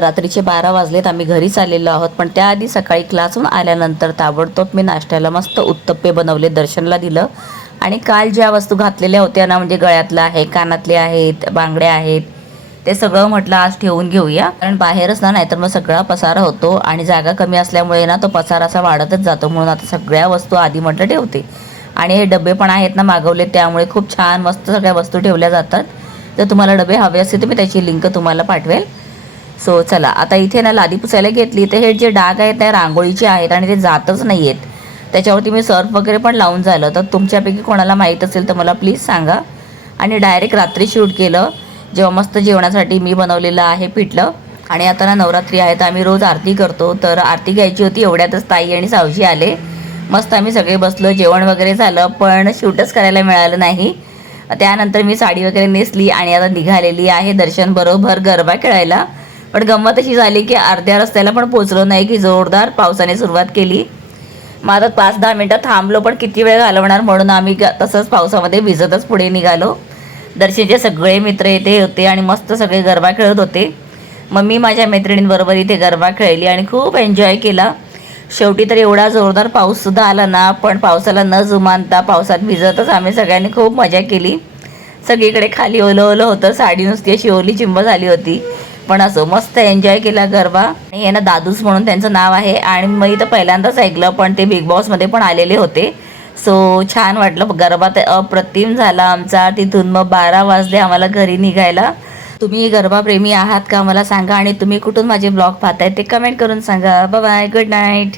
रात्रीचे 12 वाजलेत. आम्ही घरीच आलेलो आहोत. पण त्याआधी सकाळी क्लासहून आल्यानंतर ताबडतोब मी नाश्त्याला मस्त उत्तप्पे बनवले, दर्शनला दिलं. आणि काल ज्या वस्तू घातलेल्या होत्या ना, म्हणजे गळ्यातलं आहे, कानातले आहेत, बांगड्या आहेत, ते सगळं म्हटलं आज ठेवून घेऊया. कारण बाहेरच ना, नाहीतर मग सगळा पसारा होतो आणि जागा कमी असल्यामुळे ना तो पसारा असा वाढतच जातो. म्हणून आता सगळ्या वस्तू आधी म्हटलं ठेवते. आणि हे डबे पण आहेत ना मागवले, त्यामुळे खूप छान मस्त सगळ्या वस्तू ठेवल्या जातात. जर तुम्हाला डबे हवे असतील तर मी त्याची लिंक तुम्हाला पाठवेल. सो चला, आता इथे ना लादी पुसायला घेतली तर हे जे डाग आहेत त्या रांगोळीचे आहेत आणि ते जातच नाही आहेत. त्याच्यावरती मी सर्फ वगैरे पण लावून झालं. तर तुमच्यापैकी कोणाला माहीत असेल तर मला प्लीज सांगा. आणि डायरेक्ट रात्री शूट केलं, जेव्हा मस्त जेवणासाठी मी बनवलेलं आहे पिठलं. आणि आता ना नवरात्री आहे तर आम्ही रोज आरती करतो. तर आरती घ्यायची होती, एवढ्यातच ताई आणि सावजी आले. मस्त आम्ही सगळे बसलो, जेवण वगैरे झालं, पण शूटच करायला मिळालं नाही. त्यानंतर मी साडी वगैरे नेसली आणि आता निघालेली आहे दर्शन बरोबर गरबा खेळायला. पण गंमत अशी झाली की अर्ध्या रस्त्याला पण पोचलो नाही की जोरदार पावसाने सुरुवात केली. मग आता 5-10 मिनटं थांबलो, पण किती वेळ घालवणार म्हणून आम्ही तसंच पावसामध्ये भिजतच पुढे निघालो. दर्शनचे सगळे मित्र इथे होते आणि मस्त सगळे गरबा खेळत होते. मग मी माझ्या मैत्रिणींबरोबर इथे गरबा खेळली आणि खूप एन्जॉय केला. शेवटी तर एवढा जोरदार पाऊससुद्धा आला ना, पण पावसाला न जुमानता पावसात भिजतच आम्ही सगळ्यांनी खूप मजा केली. सगळीकडे खाली ओलं ओलं होतं, साडी नुसती अशी ओली चिंब झाली होती. पण असं मस्त एन्जॉय केला गरबा. आणि हे ना दादूस म्हणून त्यांचं नाव आहे आणि मी तर पहिल्यांदाच ऐकलं, पण ते बिग बॉसमध्ये पण आलेले होते. सो छान वाटलं. गरबा तर अप्रतिम झाला आमचा. तिथून मग 12 वाजले आम्हाला घरी निघायला. तुम्ही गरबा प्रेमी आहात का मला सांगा, आणि तुम्ही कुठून माझे ब्लॉग पाहताय ते कमेंट करून सांगा. Bye bye, good night.